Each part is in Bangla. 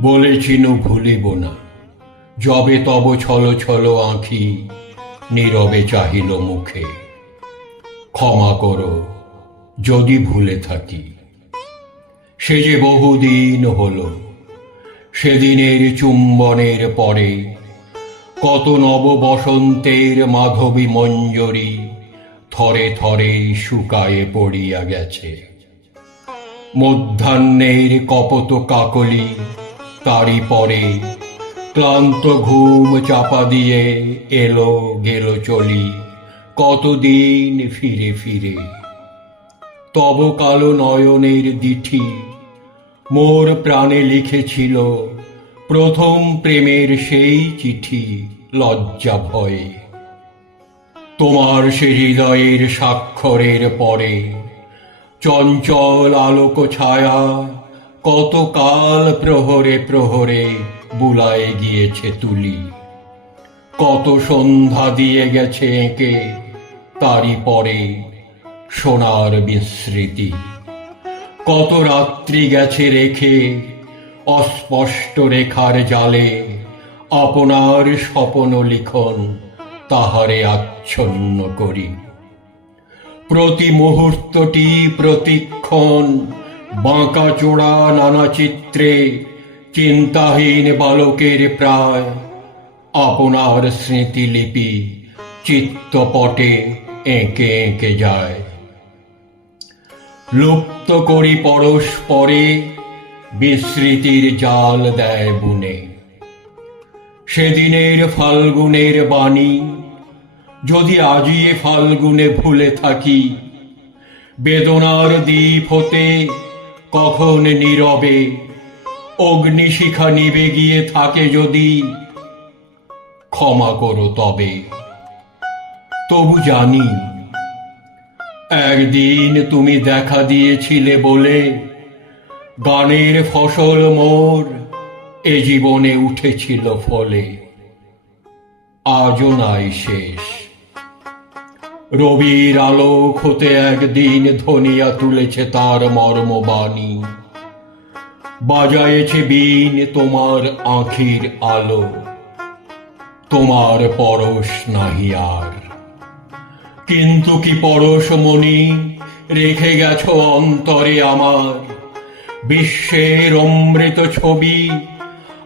বলেছিনু ভুলিব না। যবে তব ছল ছল আঁখি, নীরবে চাহিল মুখে। ক্ষমা করো, যদি ভুলে থাকি। সে যে বহুদিন হল, সেদিনের চুম্বনের পরে, কত নব বসন্তের মাধবী মঞ্জরি থরে থরে শুকায়ে পড়িয়া গেছে। মধ্যাহ্নের কপত কাকলি তারই পরে ক্লান্ত ঘুম চাপা দিয়ে এলো গেল চলি। কতদিন ফিরে ফিরে। তব কালো নয়নের দিঠি। মোর প্রাণে লিখেছিল প্রথম প্রেমের সেই চিঠি লজ্জা ভয়ে। তোমার সে হৃদয়ের স্বাক্ষরের পরে চঞ্চল আলোক ছায়া কত কাল প্রহরে প্রহরে বুলায়ে গিয়েছে তুলি। কত সন্ধ্যা দিয়ে গেছে এঁকে, তারই পরে সোনার বিস্মৃতি। কত রাত্রি গেছে রেখে, অস্পষ্ট রেখার জালে, আপনার স্বপন লিখন তাহারে আচ্ছন্ন করি। প্রতি মুহূর্তটি প্রতিক্ষণ বাঁকা চোড়া নানা চিত্রে চিন্তাহীন বালকের প্রায়। আপনার স্মৃতিলিপি চিত্তপটে এঁকে এঁকে যায়। লুপ্ত করি পরস্পরে বিস্মৃতির জাল দেয় বুনে। সেদিনের ফাল্গুনের বাণী, যদি আজিয়ে ফাল্গুনে ভুলে থাকি, বেদনার দ্বীপ হতে কখন নীরবে? অগ্নিশিখা নিবে গিয়ে থাকে যদি? ক্ষমা করো তবে। তবু জানি, একদিন তুমি দেখা দিয়েছিলে বলে গানের ফসল মোর এ জীবনে উঠেছিল ফলে। আজও নাই শেষ। রবির আলোক হতে একদিন ধনিয়া তুলেছে তার মর্মবাণী। বাজায়েছে বিন তোমার আঁখির আলো। তোমার পরশ নাহি আর। কিন্তু কি পরশ মণি, রেখে গেছো অন্তরে আমার। বিশ্বের অমৃত ছবি,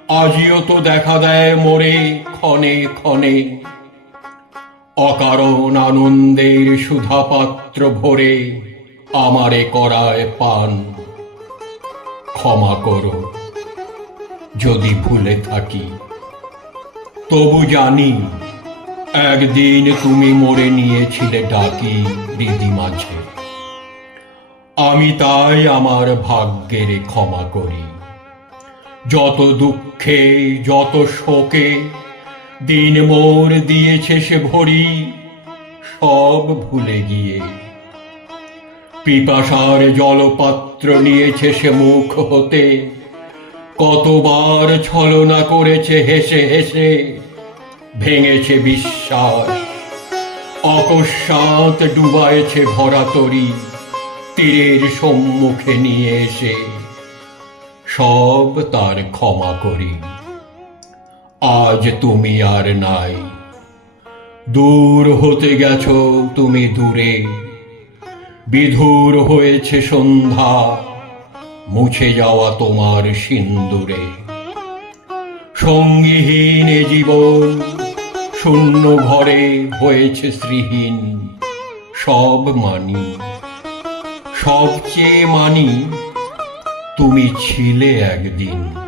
আজিও তো দেখা দেয় মোরে ক্ষণে ক্ষণে। অকারণ আনন্দের সুধাপাত্র ভরে আমারে করায় পান। ক্ষমা করো, যদি ভুলে থাকি। তবু জানি, একদিন তুমি মরে নিয়েছিলে ডাকি দিদি মাঝে। আমি তাই আমার ভাগ্যের ক্ষমা করি। যত দুঃখে, যত শোকে দিন মোর দিয়েছে সে ভরি, সব ভুলে গিয়ে। পিপাসার জলপাত্র নিয়েছে সে মুখ হতে, কতবার ছলনা করেছে হেসে হেসে, ভেঙেছে বিশ্বাস, অকস্মাৎ ডুবায়েছে ভরা তরি, তীরের সম্মুখে নিয়ে এসে, সব তার ক্ষমা করি। আজ তুমি আর নাই। দূর হতে গেছো তুমি দূরে। বিধুর হয়েছে সন্ধ্যা, মুছে যাওয়া তোমার সিন্দুরে। সঙ্গীহীন জীবন, শূন্য ঘরে হয়েছে শ্রীহীন সব মানি। সবচেয়ে মানি, তুমি ছিলে একদিন।